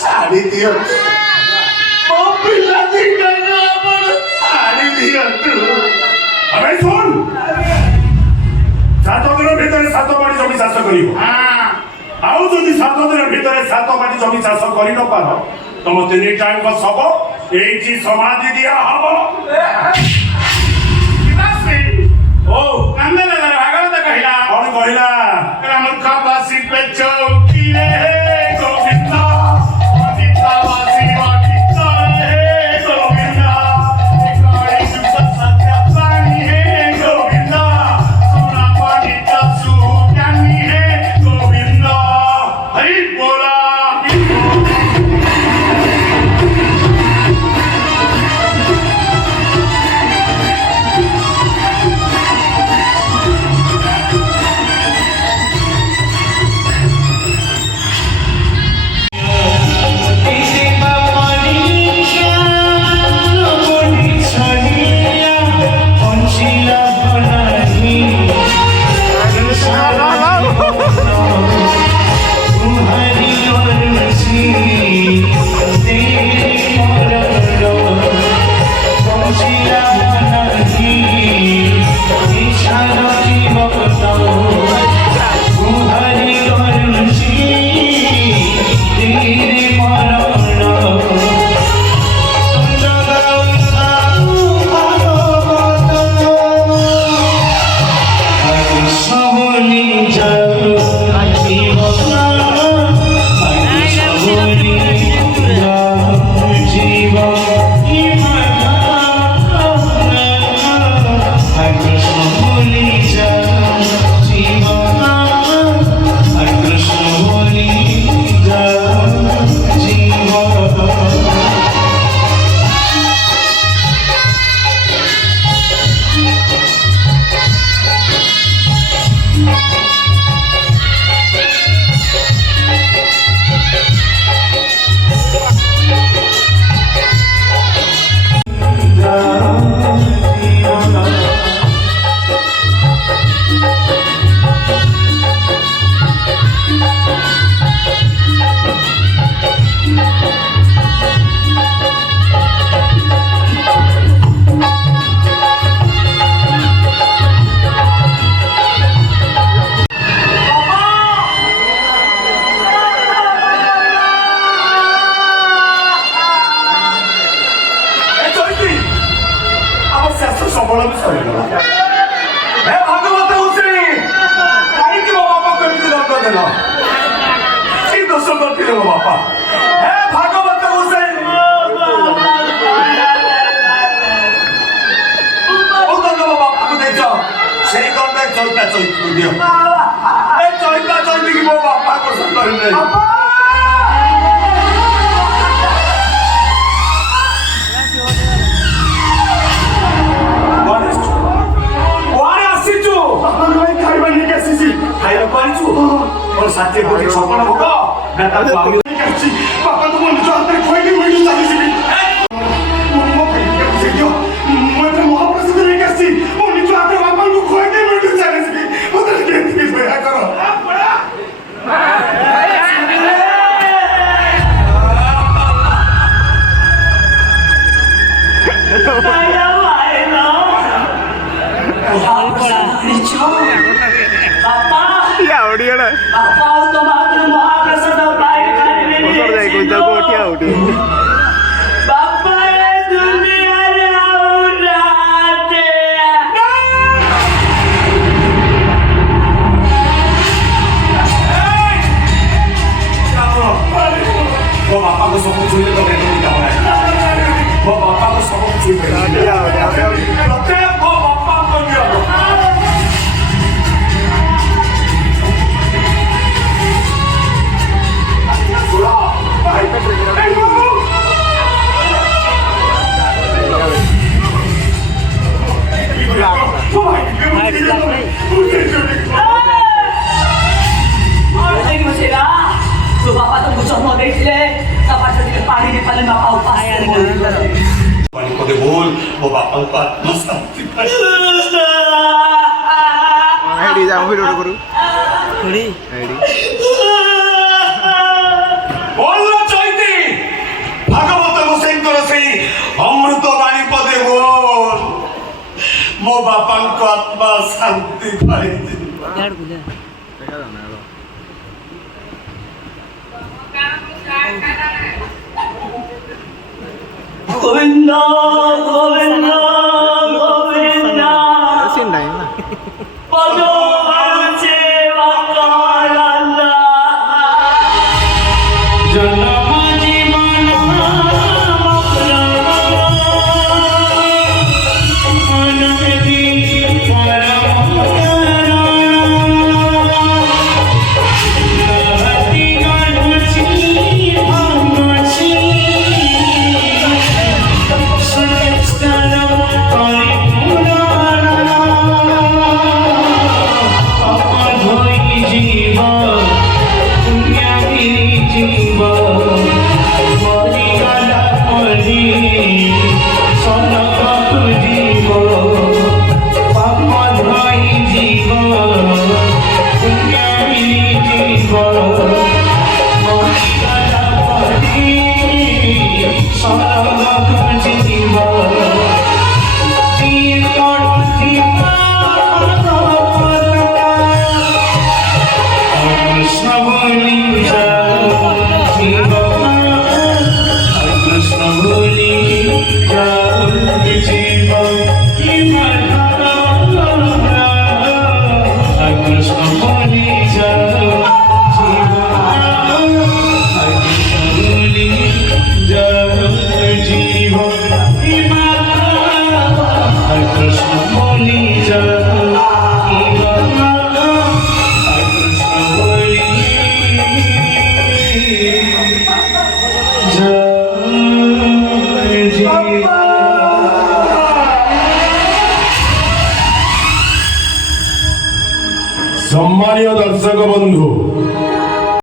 छाड़ी दियो पिला छाड़ी दियो अबे सुन सात दिन भितर सात बाड़ी जमी चाष कर आउ जदि सात दिन भितर सात बाड़ी जमी चाष कर न पार तुम तीन टाइम शब ये समाधि दिया हम ओ भागवत कहला कौन कहला मूर्खवासी पे चौकी रे गोविंद अदितावासी वाटिता रे गोविंद गाड़ी सुख सत्य पानी है गोविंद सोना पानी का सुज्ञानी है गोविंद हरि बोला साथी को छपन होगा मैं तब बाबू पापा तो मन जो अंदर खोई नहीं हुई चाली सी मम्मा पे से जो मैं तो महाप्रसाद रे कैसी मन जो अंदर पापा को खोई नहीं हुई चाली सी उधर के भैया करो आया भाई ना पापा ଉଠିଗଲା ବାପା ଆଉ ତମ ହାତରେ ମହାପ୍ରସାଦ ପାଇପାରିବେନି ବସର ଯାଇ କହି ତାକୁ ଉଠିଆ ଉଠି ବାପା ଏ ଦୁନିଆରେ ଆଉ ନାହାନ୍ତି। ମୋ ବାପାଙ୍କ ସବୁ ଛୁଇଁଲେ ତ ବେଦ ପିତା ମୋ ବାପାଙ୍କ ସବୁ ଛୁଇଁଲେ ତତେ ମୋ ବାପାଙ୍କ ନିୟମ तो बापा तुमको जन्म देते बापा से पानी नहीं पाले बापा उपास पानी को दे बोल वो बापा को आत्मा शांति पाए ଏଇଠି ଯାଉ ଭିଡ଼ିଓ କରୁ ଏଇଠି बोल चैती भागवत गोसाईଙ୍କର ସେଇ ଅମୃତ ବାଣୀ ପଦେ ବୋଲ ମୋ ବାପାଙ୍କ ଆତ୍ମା ଶାନ୍ତି ପାଇଛି गोविंद गोविंद गोविंद सीन नाही ना पदो वरुचे वकालंदा जन्म जीवन अनहदी परम कहती गणुची भंगची सम्मानीय दर्शक बंधु